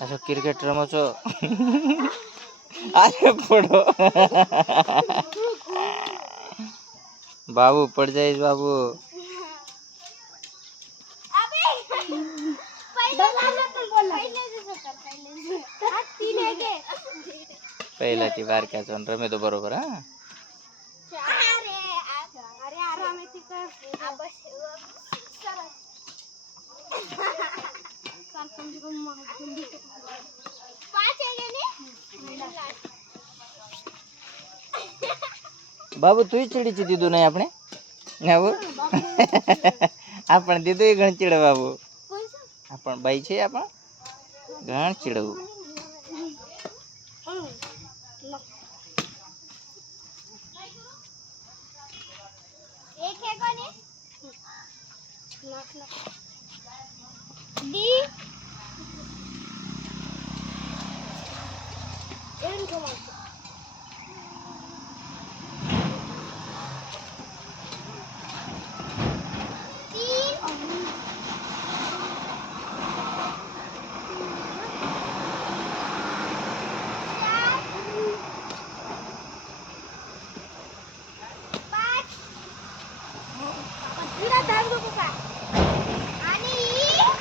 अच्छा क्रिकेट रमो छो अरे पड़ो बाबू पड़ जाइस बाबू पहिला ती बारक्या चोन रमे तो बरोबर हा बाबू तू चीड़ी ची दीदू नहीं आपने बाबू आपण दीदू घण चीड़ बाबू आपण बाई छे आपण घण चीड़વું एक है कोनी डी एन को